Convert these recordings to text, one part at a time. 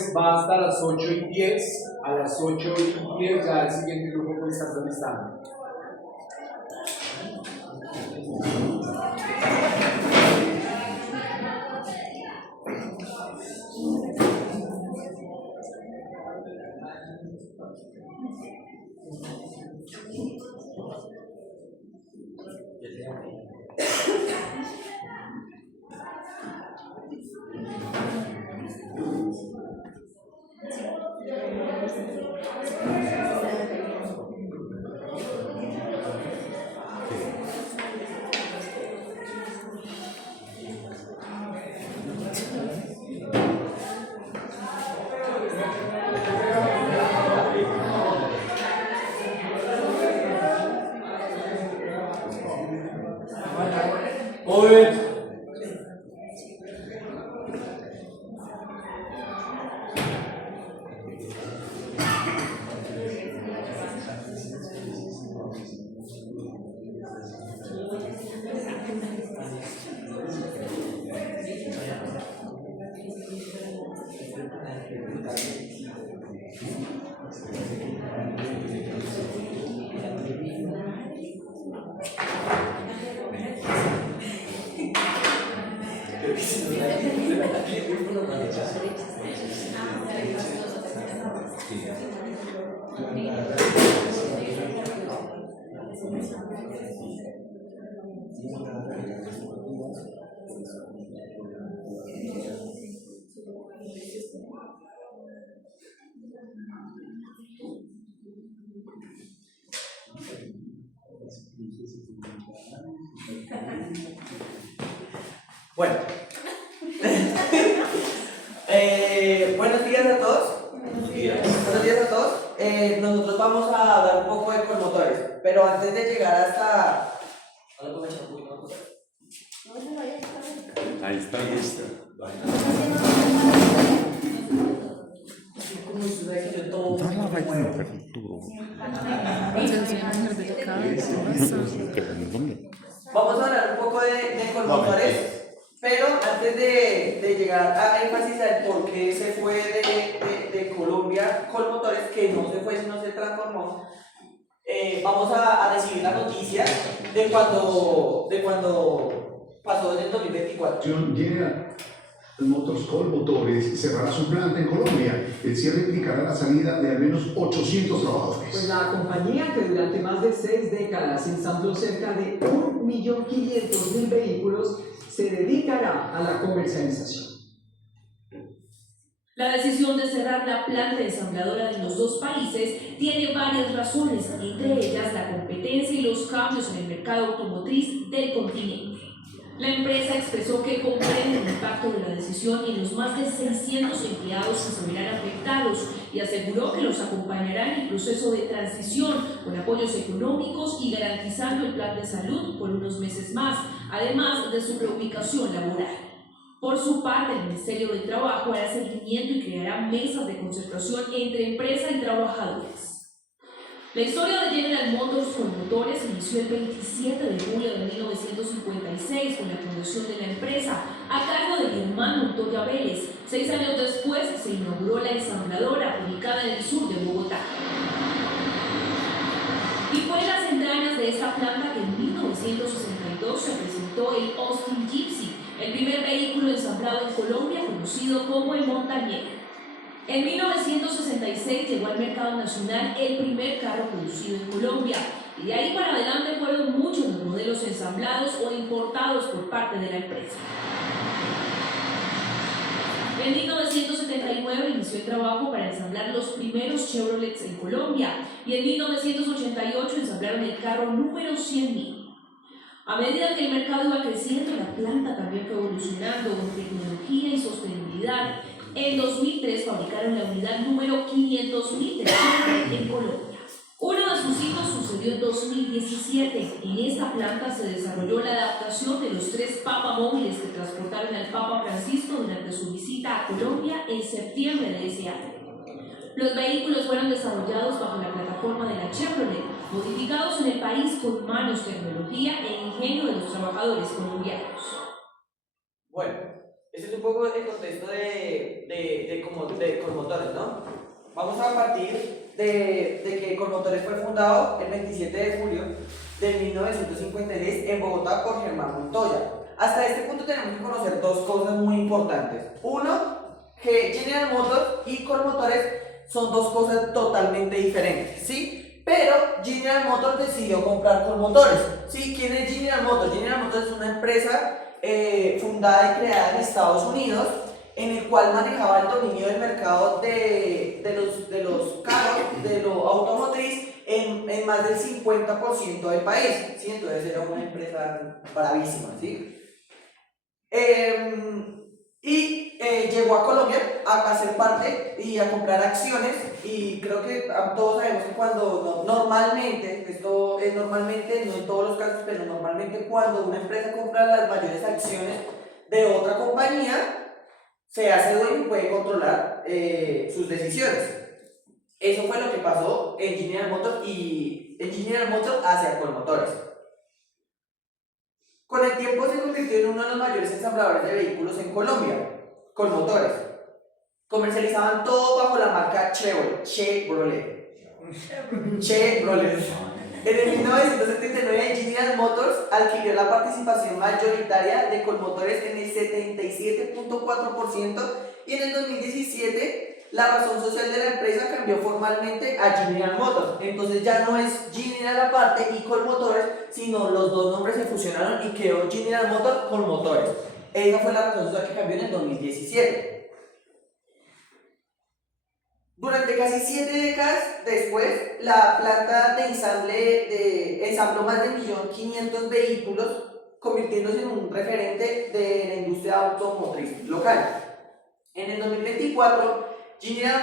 pues va hasta las 8:10. A las 8:10 ya el siguiente grupo puede estar solicitando. Bueno, buenos días a todos. Buenos días a todos. Nosotros vamos a hablar un poco de colmotores, pero antes de llegar hasta... Ahí está. Vamos a hablar un poco de colmotores, pero antes de llegar a enfatizar por qué se fue de Colombia Colmotores, que no se fue sino se transformó, vamos a recibir la noticia de cuando pasó en el 2024. General Motors Colmotores cerrará su planta en Colombia. El cierre implicará la salida de al menos 800 trabajadores. Pues la compañía, que durante más de 6 décadas ensambló cerca de 1.500.000 vehículos, se dedicará a la comercialización. La decisión de cerrar la planta ensambladora de los dos países tiene varias razones, entre ellas la competencia y los cambios en el mercado automotriz del continente. La empresa expresó que comprende el impacto de la decisión en los más de 600 empleados que se verán afectados y aseguró que los acompañará en el proceso de transición con apoyos económicos y garantizando el plan de salud por unos meses más, además de su reubicación laboral. Por su parte, el Ministerio de Trabajo hará seguimiento y creará mesas de concertación entre empresa y trabajadores. La historia de General Motors Colmotores inició el 27 de julio de 1956 con la fundación de la empresa a cargo de Germán Montoya Vélez. 6 años después se inauguró la ensambladora ubicada en el sur de Bogotá. Y fue en las entrañas de esta planta que en 1962 se presentó el Austin Gypsy, el primer vehículo ensamblado en Colombia conocido como el Montañero. En 1966 llegó al mercado nacional el primer carro producido en Colombia y de ahí para adelante fueron muchos los modelos ensamblados o importados por parte de la empresa. En 1979 inició el trabajo para ensamblar los primeros Chevrolets en Colombia y en 1988 ensamblaron el carro número 100.000. A medida que el mercado iba creciendo, la planta también fue evolucionando con tecnología y sostenibilidad. En 2003 fabricaron la unidad número 500.000 de Chevrolet en Colombia. Uno de sus hitos sucedió en 2017. En esta planta se desarrolló la adaptación de los 3 Papa móviles que transportaron al Papa Francisco durante su visita a Colombia en septiembre de ese año. Los vehículos fueron desarrollados bajo la plataforma de la Chevrolet, modificados en el país con manos, tecnología e ingenio de los trabajadores colombianos. Bueno, Este es un poco el contexto de Colmotores, ¿no? Vamos a partir de que Colmotores fue fundado el 27 de julio de 1956 en Bogotá por Germán Montoya. Hasta este punto tenemos que conocer dos cosas muy importantes. Uno, que General Motors y Colmotores son dos cosas totalmente diferentes, ¿sí? Pero General Motors decidió comprar Colmotores, ¿sí? ¿Quién es General Motors? General Motors es una empresa fundada y creada en Estados Unidos, en el cual manejaba el dominio del mercado de los carros, de lo automotriz, en más del 50% del país, ¿sí? Entonces era una empresa bravísima, ¿sí? Llegó a Colombia a hacer parte y a comprar acciones, y creo que todos sabemos que cuando normalmente, esto es normalmente, no en todos los casos, pero normalmente cuando una empresa compra las mayores acciones de otra compañía, se hace dueño y puede controlar sus decisiones. Eso fue lo que pasó en General Motors y en General Motors hacia Colmotores. Con el tiempo se convirtió en uno de los mayores ensambladores de vehículos en Colombia. Colmotores comercializaban todo bajo la marca Chevrolet. En el 1979, General Motors adquirió la participación mayoritaria de Colmotores en el 77.4%, y en el 2017 la razón social de la empresa cambió formalmente a General Motors. Entonces ya no es General aparte y Colmotores, sino los dos nombres se fusionaron y quedó General Motors Colmotores. Esa fue la razón social que cambió en el 2017. Durante casi 7 décadas después, la planta de ensambló más de 1.500.000 vehículos, convirtiéndose en un referente de la industria automotriz local. En el 2024, General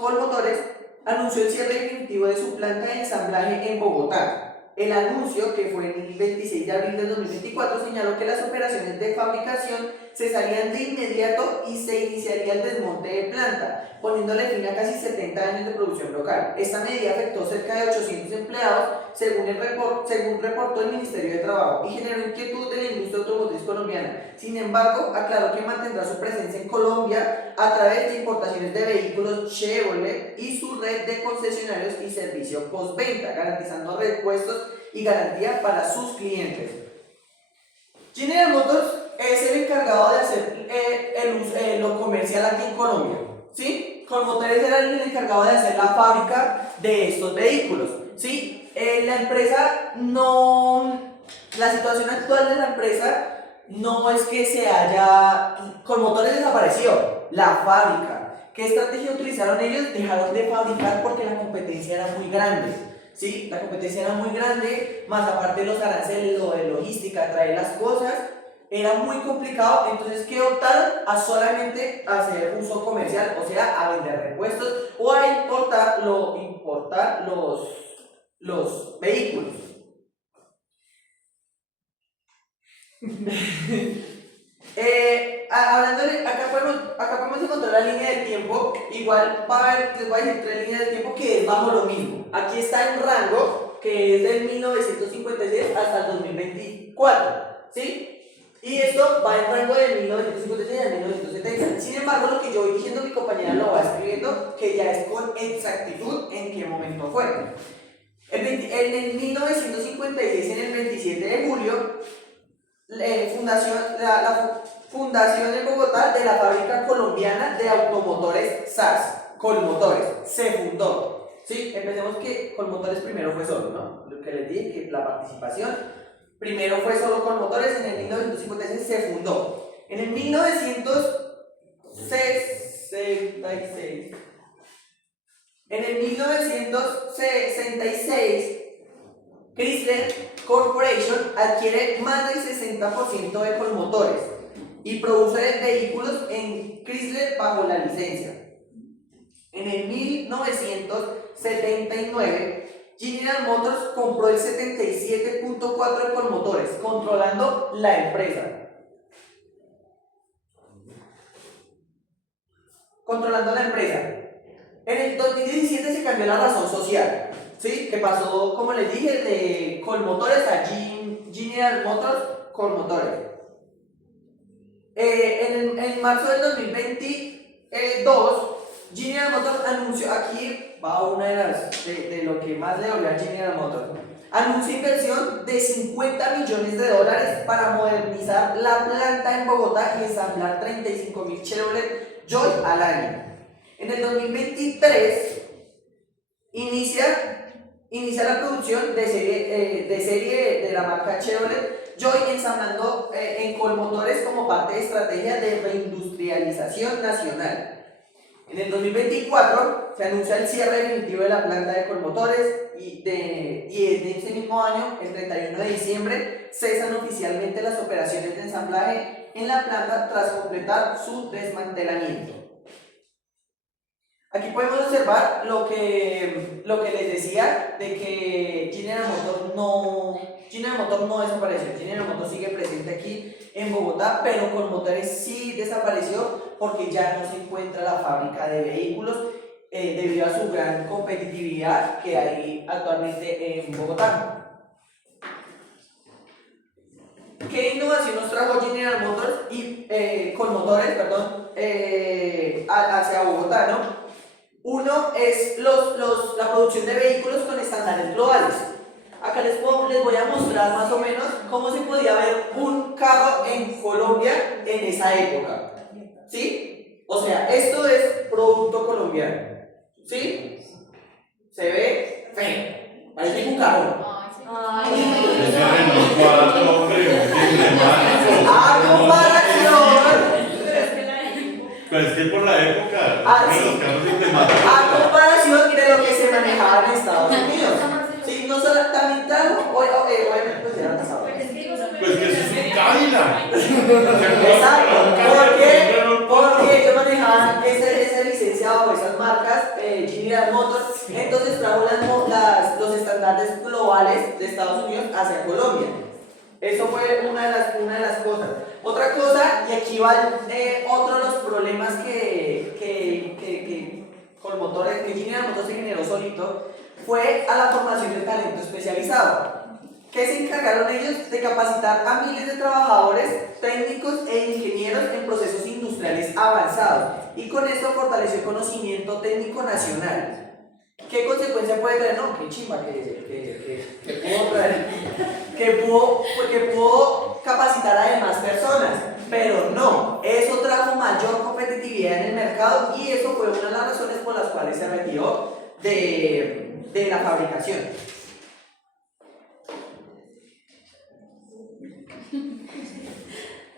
Colmotores anunció el cierre definitivo de su planta de ensamblaje en Bogotá. El anuncio, que fue el 26 de abril del 2024, señaló que las operaciones de fabricación cesarían de inmediato y se iniciaría el desmonte de planta, poniéndole fin a casi 70 años de producción local. Esta medida afectó cerca de 800 empleados, según reportó el Ministerio de Trabajo, y generó inquietud de la industria automotriz colombiana. Sin embargo, aclaró que mantendrá su presencia en Colombia a través de importaciones de vehículos Chevrolet y su red de concesionarios y servicio postventa, garantizando repuestos y garantía para sus clientes. General Motors es el encargado de hacer lo comercial aquí en Colombia, ¿sí? Colmotores era el encargado de hacer la fábrica de estos vehículos, ¿sí? La situación actual de la empresa no es que Colmotores desapareció, la fábrica. ¿Qué estrategia utilizaron ellos? Dejaron de fabricar porque la competencia era muy grande, ¿sí? La competencia era muy grande, más aparte los aranceles, lo de logística, traer las cosas, era muy complicado. Entonces, ¿qué optaron? A solamente hacer uso comercial, o sea, a vender repuestos o a importar los vehículos. Acá podemos encontrar la línea de tiempo. Igual les voy a decir 3 líneas de tiempo que es bajo lo mismo. Aquí está el rango, que es del 1956 hasta el 2024, ¿sí? Y esto va en rango de 1956 a 1970. Sin embargo, lo que yo voy diciendo, mi compañera lo va escribiendo, que ya es con exactitud en qué momento fue. En el 1956, en el 27 de julio, la fundación en Bogotá de la fábrica colombiana de automotores SAS, Colmotores, se fundó, ¿sí? Empecemos que Colmotores primero fue solo, ¿no? Lo que les dije, que la participación primero fue solo Colmotores, en el 1956 se fundó. En el 1966, Chrysler Corporation adquiere más del 60% de Colmotores y produce vehículos en Chrysler bajo la licencia. En el 1979, General Motors compró el 77.4% de Colmotores, controlando la empresa. En el 2017 se cambió la razón social, ¿sí? Que pasó, como les dije, de Colmotores a General Motors Colmotores. En marzo del 2022, General Motors anunció, aquí va una de lo que más le dolió a General Motors, anunció inversión de $50 millones para modernizar la planta en Bogotá y ensamblar 35.000 Chevrolet Joy al año. En el 2023 inicia la producción de serie de la marca Chevrolet Joy, ensamblando en Colmotores como parte de estrategia de reindustrialización nacional. En el 2024 se anuncia el cierre definitivo de la planta de Colmotores y en este mismo año, el 31 de diciembre, cesan oficialmente las operaciones de ensamblaje en la planta tras completar su desmantelamiento. Aquí podemos observar lo que les decía de que General Motors no desapareció. General Motors sigue presente aquí en Bogotá, pero Colmotores sí desapareció porque ya no se encuentra la fábrica de vehículos debido a su gran competitividad que hay actualmente en Bogotá. ¿Qué innovación nos trajo General Motors y Colmotores, hacia Bogotá, no? Uno es la producción de vehículos con estándares globales. Acá les voy a mostrar más o menos cómo se podía ver un carro en Colombia en esa época. ¿Sí? O sea, esto es producto colombiano. ¿Sí? Se ve feo. Parece un carro. Ese Renault 4, hombre, tiene más. A comparación. Pero es que por la época, Sí. los carros siempre matan. A comparación de lo que se manejaba en Estados Unidos. Sí, no solo también trajo, obviamente pues era pasado. Pues que eso es un Cadillac. Exacto, porque ellos manejaban esa licencia bajo esas marcas, General Motors, entonces trajo los estándares globales de Estados Unidos hacia Colombia. Eso fue una de las cosas. Otra cosa, y aquí va otro de los problemas que General Motors se generó solito, fue a la formación de talento especializado. ¿Qué se encargaron ellos? De capacitar a miles de trabajadores, técnicos e ingenieros en procesos industriales avanzados, y con esto fortaleció el conocimiento técnico nacional. ¿Qué consecuencia puede traer? No, qué chimba que pudo traer, que pudo capacitar a demás personas, pero no, eso trajo mayor competitividad en el mercado y eso fue una de las razones por las cuales se retiró de la fabricación.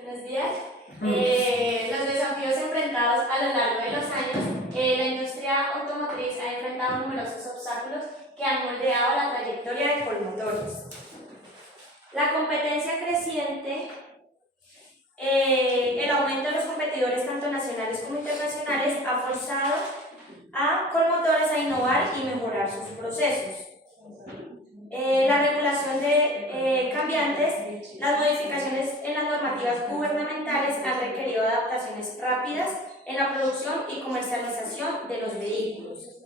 Buenos días. Los desafíos enfrentados a lo largo de los años, la industria automotriz ha enfrentado numerosos obstáculos que han moldeado la trayectoria de Colmotores. La competencia creciente, el aumento de los competidores tanto nacionales como internacionales ha forzado a Colmotores a innovar y mejorar sus procesos. La regulación de cambiantes, las modificaciones en las normativas gubernamentales han requerido adaptaciones rápidas en la producción y comercialización de los vehículos.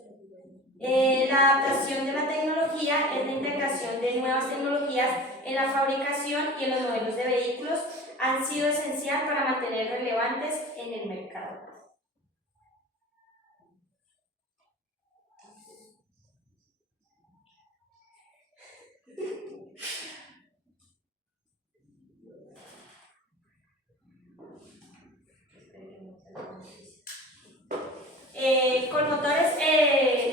La adaptación de la tecnología es la integración de nuevas tecnologías en la fabricación y en los modelos de vehículos han sido esencial para mantener relevantes en el mercado. Colmotores,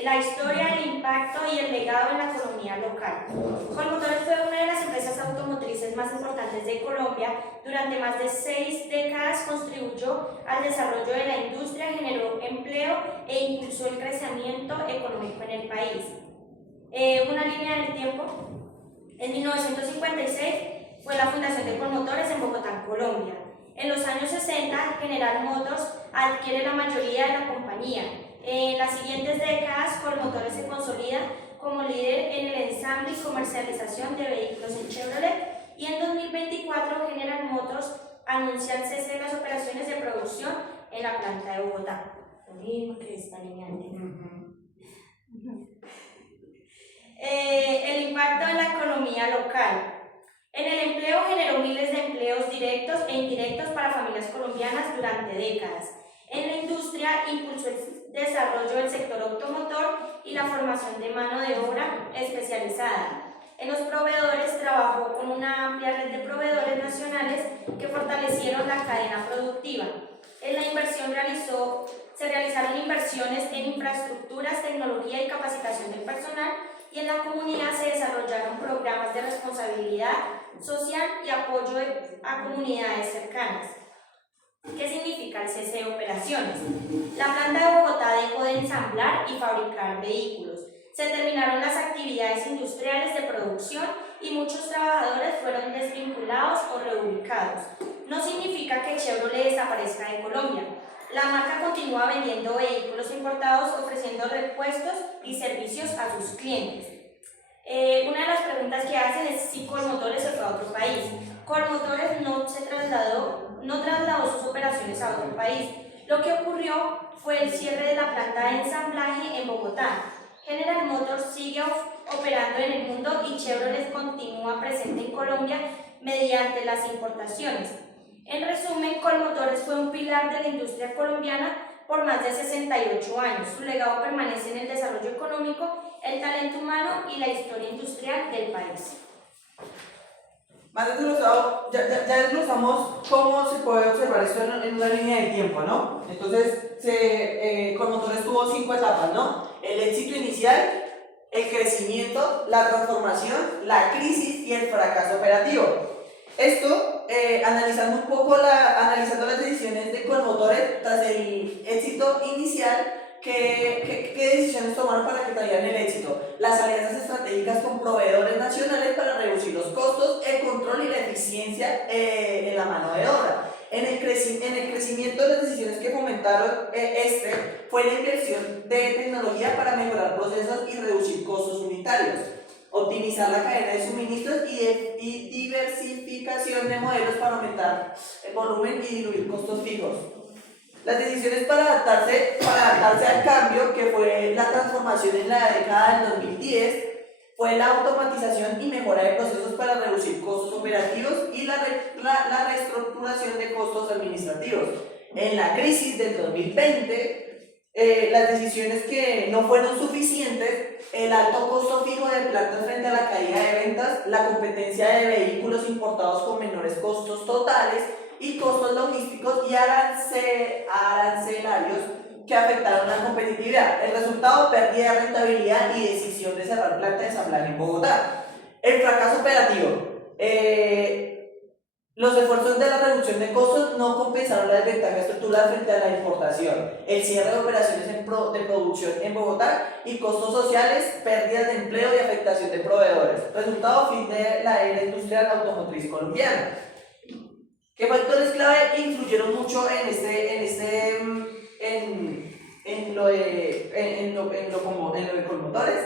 la historia, el impacto y el legado en la economía local. Colmotores fue una de las empresas automotrices más importantes de Colombia. Durante más de 6 décadas contribuyó al desarrollo de la industria, generó empleo e impulsó el crecimiento económico en el país. Una línea del tiempo. En 1956 fue la fundación de Colmotores en Bogotá, Colombia. En los años 60, General Motors adquiere la mayoría de la compañía. En las siguientes décadas, Colmotores se consolida como líder en el ensamble y comercialización de vehículos en Chevrolet, y en 2024 General Motors anuncia el cese de las operaciones de producción en la planta de Bogotá. Lo mismo que esta línea anterior. El impacto en la economía local. En el empleo generó miles de empleos directos e indirectos para familias colombianas durante décadas. En la industria impulsó el desarrollo del sector automotor y la formación de mano de obra especializada. En los proveedores trabajó con una amplia red de proveedores nacionales que fortalecieron la cadena productiva. En la inversión se realizaron inversiones en infraestructuras, tecnología y capacitación del personal, y en la comunidad se desarrollaron programas de responsabilidad social y apoyo a comunidades cercanas. ¿Qué significa el cese de operaciones? La planta de Bogotá dejó de ensamblar y fabricar vehículos. Se terminaron las actividades industriales de producción y muchos trabajadores fueron desvinculados o reubicados. No significa que Chevrolet desaparezca de Colombia. La marca continúa vendiendo vehículos importados, ofreciendo repuestos y servicios a sus clientes. Una de las preguntas que hacen es si Colmotores se fue a otro país. Colmotores no trasladó sus operaciones a otro país. Lo que ocurrió fue el cierre de la planta de ensamblaje en Bogotá. General Motors sigue operando en el mundo y Chevrolet continúa presente en Colombia mediante las importaciones. En resumen, Colmotores fue un pilar de la industria colombiana por más de 68 años. Su legado permanece en el desarrollo económico, el talento humano y la historia industrial del país. Más desglosado, ya desglosamos cómo se puede observar esto en una línea de tiempo, ¿no? Entonces, Colmotores tuvo 5 etapas, ¿no? El éxito inicial, el crecimiento, la transformación, la crisis y el fracaso operativo. Esto, analizando las decisiones de Colmotores tras el éxito inicial, ¿qué decisiones tomaron para que trajeran el éxito? Las alianzas estratégicas con proveedores nacionales para reducir los costos, el control y la eficiencia en la mano de obra. En el crecimiento, las decisiones que fomentaron fue la inversión de tecnología para mejorar procesos y reducir costos unitarios, optimizar la cadena de suministros y diversificación de modelos para aumentar el volumen y diluir costos fijos. Las decisiones para adaptarse al cambio, que fue la transformación en la década del 2010, fue la automatización y mejora de procesos para reducir costos operativos y la reestructuración de costos administrativos. En la crisis del 2020, las decisiones que no fueron suficientes, el alto costo fijo de plantas frente a la caída de ventas, la competencia de vehículos importados con menores costos totales y costos logísticos y arancelarios que afectaron la competitividad. El resultado, pérdida de rentabilidad y decisión de cerrar planta de ensamblaje en Bogotá. El fracaso operativo. Los esfuerzos de la reducción de costos no compensaron la desventaja estructural frente a la importación, el cierre de operaciones de producción en Bogotá y costos sociales, pérdidas de empleo y afectación de proveedores. Resultado, fin de la era industrial automotriz colombiana. ¿Qué factores clave influyeron mucho en lo de Colmotores?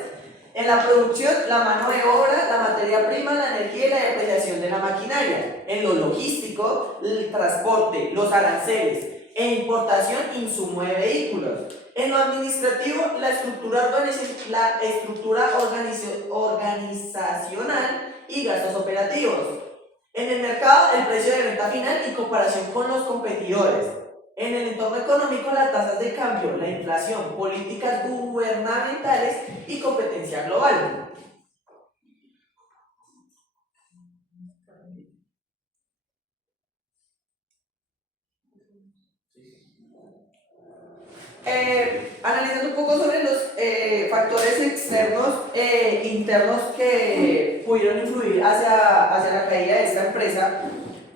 En la producción, la mano de obra, la materia prima, la energía y la depreciación de la maquinaria. En lo logístico, el transporte, los aranceles. En importación, insumo de vehículos. En lo administrativo, la estructura organizacional y gastos operativos. En el mercado, el precio de venta final y comparación con los competidores. En el entorno económico, las tasas de cambio, la inflación, políticas gubernamentales y competencia global. Analizando un poco sobre los factores externos e internos que pudieron influir hacia la caída de esta empresa,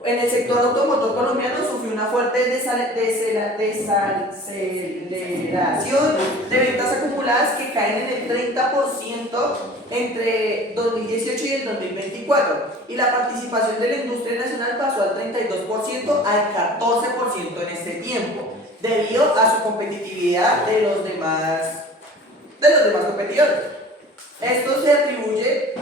en el sector automotor colombiano sufrió una fuerte desaceleración de ventas acumuladas que caen en el 30% entre 2018 y el 2024, y la participación de la industria nacional pasó al 32% al 14% en este tiempo, debido a su competitividad de los demás competidores. Esto se atribuye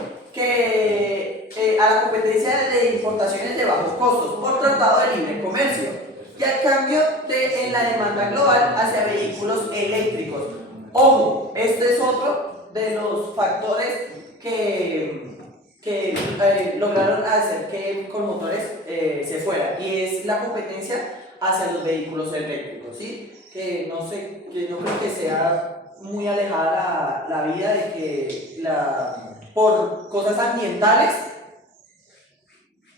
a la competencia de importaciones de bajos costos por tratado de libre comercio y al cambio en la demanda global hacia vehículos eléctricos. Ojo, este es otro de los factores que que lograron hacer que Colmotores se fuera, y es la competencia hacia los vehículos eléctricos, ¿sí? Que no sé, que no creo que sea muy alejada la vida de que por cosas ambientales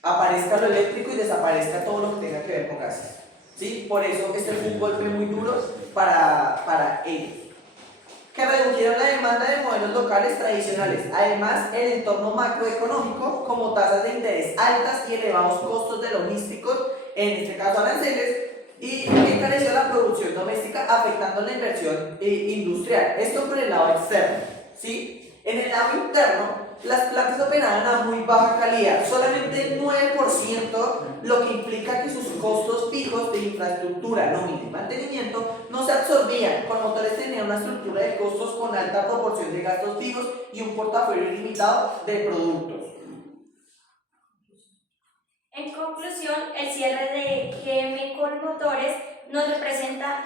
aparezca lo eléctrico y desaparezca todo lo que tenga que ver con gases, ¿sí? Por eso este fue un golpe muy duro para ellos, que redujeron la demanda de modelos locales tradicionales. Además, el entorno macroeconómico, como tasas de interés altas y elevados costos de logísticos, en este caso aranceles, y encareció la producción doméstica, afectando la inversión industrial. Esto por el lado externo, ¿sí? En el lado interno, las plantas operaban a muy baja calidad, solamente el 9%, lo que implica que sus costos fijos de infraestructura, nómina y mantenimiento no se absorbían. Colmotores tenía una estructura de costos con alta proporción de gastos fijos y un portafolio ilimitado de productos. En conclusión, el cierre de GM Colmotores no representa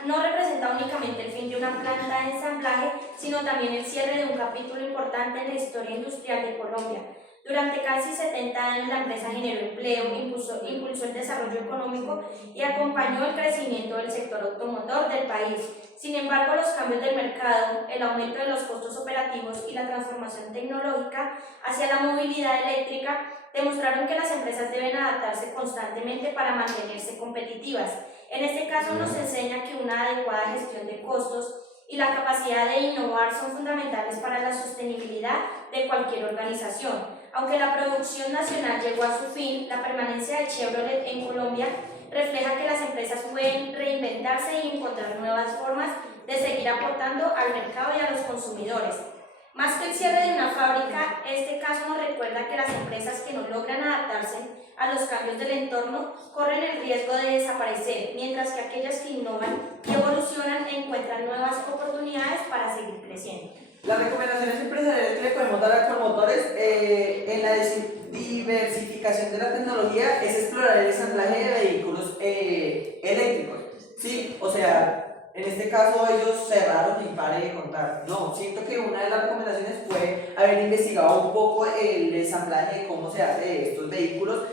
únicamente el fin de una planta de ensamblaje, sino también el cierre de un capítulo importante en la historia industrial de Colombia. Durante casi 70 años la empresa generó empleo, impulsó el desarrollo económico y acompañó el crecimiento del sector automotor del país. Sin embargo, los cambios del mercado, el aumento de los costos operativos y la transformación tecnológica hacia la movilidad eléctrica demostraron que las empresas deben adaptarse constantemente para mantenerse competitivas. En este caso nos enseña que una adecuada gestión de costos y la capacidad de innovar son fundamentales para la sostenibilidad de cualquier organización. Aunque la producción nacional llegó a su fin, la permanencia de Chevrolet en Colombia refleja que las empresas pueden reinventarse y encontrar nuevas formas de seguir aportando al mercado y a los consumidores. Más que el cierre de una fábrica, este caso nos recuerda que las empresas que no logran adaptarse a los cambios del entorno corren el riesgo de desaparecer, mientras que aquellas que innovan y evolucionan encuentran nuevas oportunidades para seguir creciendo. Las recomendaciones empresariales que le podemos dar a Colmotores en la diversificación de la tecnología es explorar el ensamblaje de vehículos eléctricos, ¿sí? O sea, en este caso ellos cerraron y pare de contar. No, siento que una de las recomendaciones fue haber investigado un poco el ensamblaje de cómo se hace estos vehículos,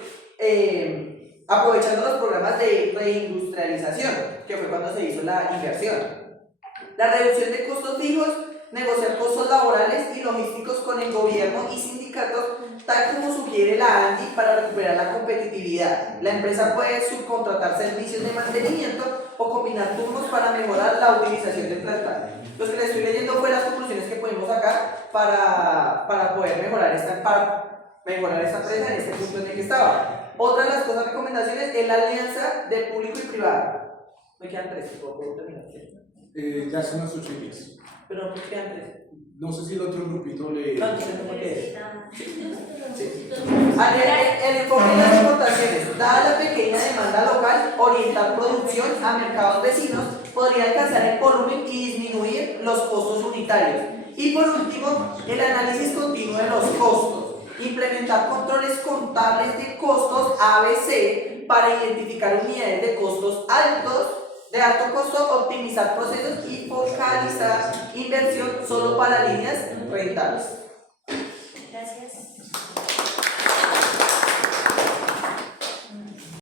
aprovechando los programas de reindustrialización, que fue cuando se hizo la inversión. La reducción de costos fijos, negociar costos laborales y logísticos con el gobierno y sindicatos, tal como sugiere la ANDI, para recuperar la competitividad. La empresa puede subcontratar servicios de mantenimiento o combinar turnos para mejorar la utilización del plantel. Los que les estoy leyendo fue las conclusiones que pudimos sacar para poder mejorar esta empresa en este punto en el que estaba. Otra de las cosas recomendaciones es la alianza de público y privado. Me quedan 3, ¿puedo terminar? Ya son las 8:10. Pero me quedan 3. No sé si el otro grupito le... No, ¿cómo que es? Sí. El enfoque de las exportaciones, dada la pequeña demanda local, orientar producción a mercados vecinos podría alcanzar el volumen y disminuir los costos unitarios. Y por último, el análisis continuo de los costos, implementar controles contables de costos ABC para identificar unidades de costos altos, de alto costo, optimizar procesos y focalizar inversión solo para líneas rentables.